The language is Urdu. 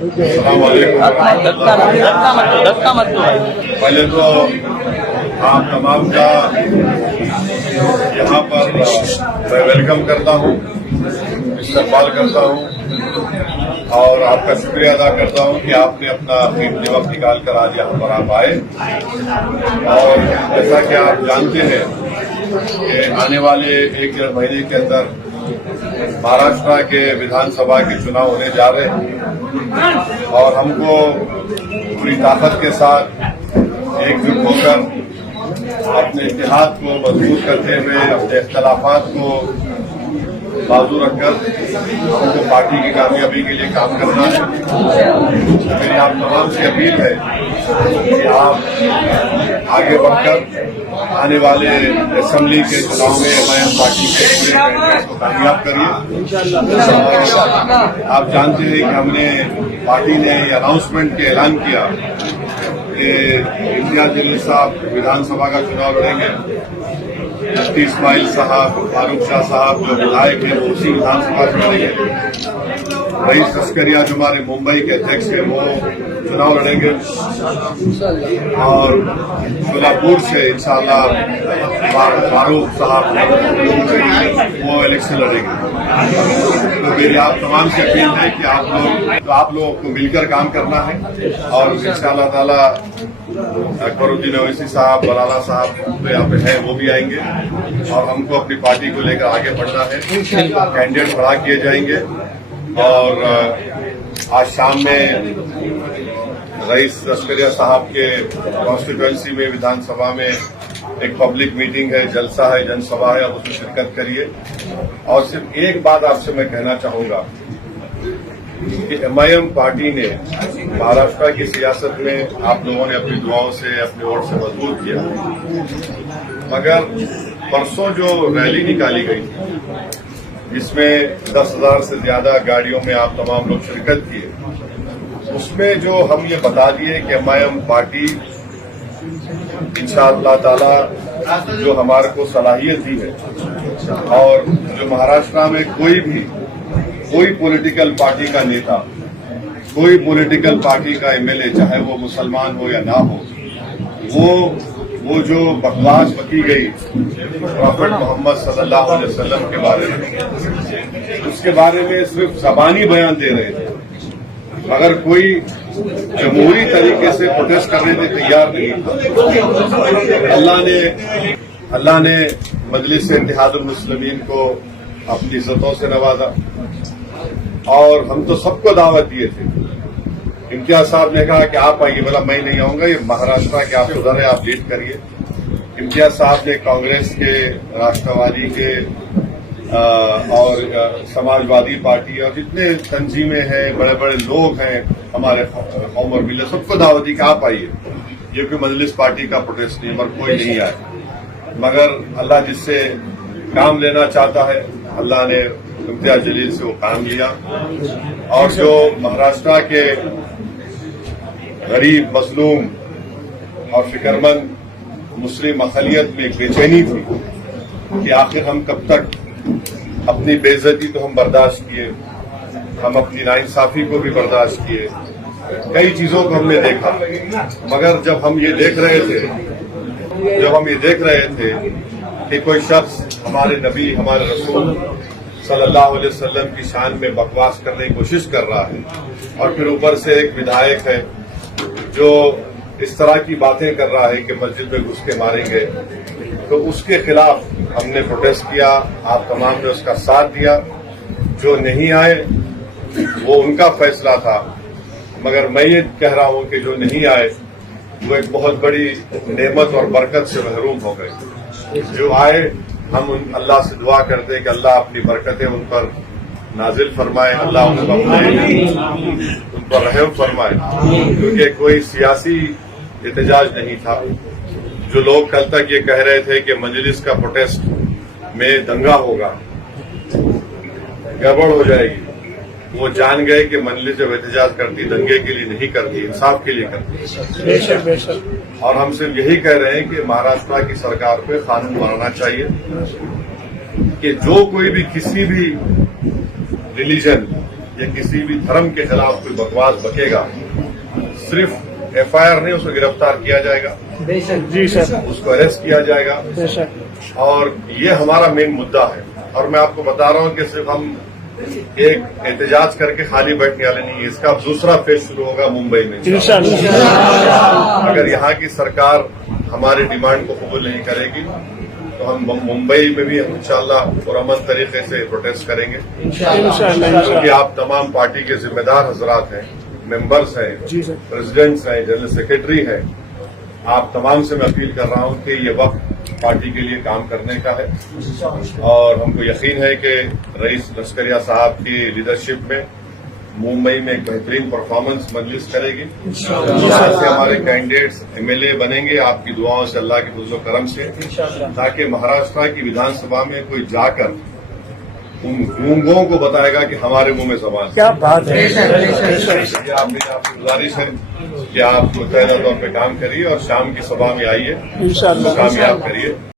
السلام علیکم۔ پہلے تو آپ تمام کا یہاں پر میں ویلکم کرتا ہوں، استقبال کرتا ہوں اور آپ کا شکریہ ادا کرتا ہوں کہ آپ نے اپنا قیمتی وقت نکال کر آج یہاں پر آپ آئے۔ اور جیسا کہ آپ جانتے ہیں کہ آنے والے 1-1.5 مہینے کے اندر مہاراشٹر کے ودھان سبھا کے چناؤ ہونے جا رہے ہیں اور ہم کو پوری طاقت کے ساتھ ایک جٹ ہو کر اپنے اتحاد کو مضبوط کرتے ہوئے اپنے اختلافات کو بازو رکھ کر ہم کو پارٹی کی کامیابی کے لیے کام کرنا ہے۔ میری آپ تمام سے اپیل ہے کہ آپ آگے بڑھ کر آنے والے اسمبلی کے چناؤ میں ایم پارٹی کے کینڈیڈیٹ کو کامیاب کریے۔ آپ جانتے ہیں کہ ہم نے پارٹی نے یہ اناؤنسمنٹ کے اعلان کیا کہ امتیاز جلیل صاحب ودھان سبھا کا چناؤ لڑیں گے، مفتی اسماعیل صاحب، فاروق شاہ صاحب جو ودھائک ہیں وہ اسی ودھان سبھا سے لڑیں گے، رئیس لشکریہ جو ہمارے ممبئی کے ادھیکش ہیں وہ چناؤ لڑیں گے اور شولہپور سے انشاءاللہ فاروق صاحب وہ الیکشن لڑیں گے۔ تو میری آپ تمام سے اپیل ہے کہ آپ لوگوں کو مل کر کام کرنا ہے اور انشاءاللہ تعالی اکبر الدین اویسی صاحب، بلالہ صاحب یہاں پہ ہیں، وہ بھی آئیں گے اور ہم کو اپنی پارٹی کو لے کر آگے بڑھنا ہے۔ کینڈیڈیٹ کھڑا کیے جائیں گے اور آج شام میں رئیس لشکریہ صاحب کے کانسٹیٹوئنسی میں ودھان سبھا میں ایک پبلک میٹنگ ہے، جلسہ ہے، جن سبھا ہے، آپ اس میں شرکت کریے۔ اور صرف ایک بات آپ سے میں کہنا چاہوں گا کہ ایم پارٹی نے مہاراشٹر کی سیاست میں آپ لوگوں نے اپنی دعاؤں سے، اپنے ووٹ سے مضبوط کیا، مگر پرسوں جو ریلی نکالی گئی تھی جس میں 10,000 سے زیادہ گاڑیوں میں آپ تمام لوگ شرکت کیے، اس میں جو ہم یہ بتا دیے کہ ایم پارٹی انشاءاللہ تعالی جو ہمارے کو صلاحیت دی ہے اور جو مہاراشٹر میں کوئی پولیٹیکل پارٹی کا نیتا، کوئی پولیٹیکل پارٹی کا ایم ایل اے، چاہے وہ مسلمان ہو یا نہ ہو، وہ جو بکواس بکی گئی پروفٹ محمد صلی اللہ علیہ وسلم کے بارے میں، اس کے بارے میں صرف زبانی بیان دے رہے تھے مگر کوئی جمہوری طریقے سے پروٹیسٹ کرنے میں تیار نہیں تھا۔ اللہ نے مجلس اتحاد المسلمین کو اپنی عزتوں سے نوازا اور ہم تو سب کو دعوت دیے تھے۔ امتیاز صاحب نے کہا کہ آپ آئیے، بولا میں نہیں آؤں گا، یہ مہاراشٹر کے آپ ادھر ہے، آپ لیڈ کریے۔ امتیاز صاحب نے کانگریس کے، راشٹروادی کے اور سماجوادی پارٹی اور جتنے تنظیمیں ہیں، بڑے بڑے لوگ ہیں ہمارے قوم اور ملت، سب کو دعوت دی کہ آپ آئیے۔ یہ کوئی مجلس پارٹی کا پروٹیسٹ نہیں، مگر کوئی نہیں آئے، مگر اللہ جس سے کام لینا چاہتا ہے، اللہ نے امتیاز جلیل سے وہ کام لیا اور جو مہاراشٹر کے غریب، مظلوم اور فکرمند مسلم اقلیت میں ایک بے چینی تھی کہ آخر ہم کب تک اپنی بے عزتی تو ہم برداشت کیے، ہم اپنی ناانصافی کو بھی برداشت کیے، کئی چیزوں کو ہم نے دیکھا، مگر جب ہم یہ دیکھ رہے تھے کہ کوئی شخص ہمارے نبی، ہمارے رسول صلی اللہ علیہ وسلم کی شان میں بکواس کرنے کی کوشش کر رہا ہے اور پھر اوپر سے ایک ودھائک ہے جو اس طرح کی باتیں کر رہا ہے کہ مسجد میں گھس کے ماریں گے، تو اس کے خلاف ہم نے پروٹیسٹ کیا، آپ تمام نے اس کا ساتھ دیا۔ جو نہیں آئے وہ ان کا فیصلہ تھا، مگر میں یہ کہہ رہا ہوں کہ جو نہیں آئے وہ ایک بہت بڑی نعمت اور برکت سے محروم ہو گئے۔ جو آئے ہم اللہ سے دعا کرتے ہیں کہ اللہ اپنی برکتیں ان پر نازل فرمائے، اللہ ان پر رحم فرمائے، کیونکہ کوئی سیاسی احتجاج نہیں تھا۔ جو لوگ کل تک یہ کہہ رہے تھے کہ مجلس کا پروٹیسٹ میں دنگا ہوگا، گڑبڑ ہو جائے گی، وہ جان گئے کہ مجلس جب احتجاج کرتی دنگے کے لیے نہیں کرتی، انصاف کے لیے کرتی۔ اور ہم صرف یہی کہہ رہے ہیں کہ مہاراشٹر کی سرکار پہ قانون بنانا چاہیے کہ جو کوئی بھی کسی بھی ریلیجن یا کسی بھی دھرم کے خلاف کوئی بکواس بکے گا صرف FIR نہیں، اس کو گرفتار کیا جائے گا، جی سر، اس کو اریسٹ کیا جائے گا، بے شک، اور یہ ہمارا مین مدعا ہے۔ اور میں آپ کو بتا رہا ہوں کہ صرف ہم ایک احتجاج کر کے خالی بیٹھنے والے نہیں، اس کا اب دوسرا فیز شروع ہوگا ممبئی میں۔ انشاءاللہ، اگر یہاں کی سرکار ہماری ڈیمانڈ کو قبول نہیں کرے گی تو ہم ممبئی میں بھی انشاءاللہ پرامن طریقے سے پروٹیسٹ کریں گے، انشاءاللہ، کیونکہ آپ تمام پارٹی کے ذمہ دار حضرات ہیں، ممبرس ہیں، جی سر، پریزیڈنٹس ہیں، جنرل سیکرٹری ہیں، آپ تمام سے میں اپیل کر رہا ہوں کہ یہ وقت پارٹی کے لیے کام کرنے کا ہے، اور ہم کو یقین ہے کہ رئیس لشکریہ صاحب کی لیڈرشپ میں ممبئی میں ایک بہترین پرفارمنس مجلس کرے گی، جہاں سے ہمارے کینڈیڈیٹس MLA بنیں گے آپ کی دعاؤں سے، اللہ کے فضل و کرم سے، تاکہ مہاراشٹر کی ودھان سبھا میں کوئی جا کر ان گونگوں کو بتائے گا کہ ہمارے منہ میں زبان ہے۔ کیا بات ہے، یہ آپ سے گزارش ہے کہ آپ متحدہ طور پہ کام کریے اور شام کی سبھا میں آئیے، انشاءاللہ، کامیاب کریے۔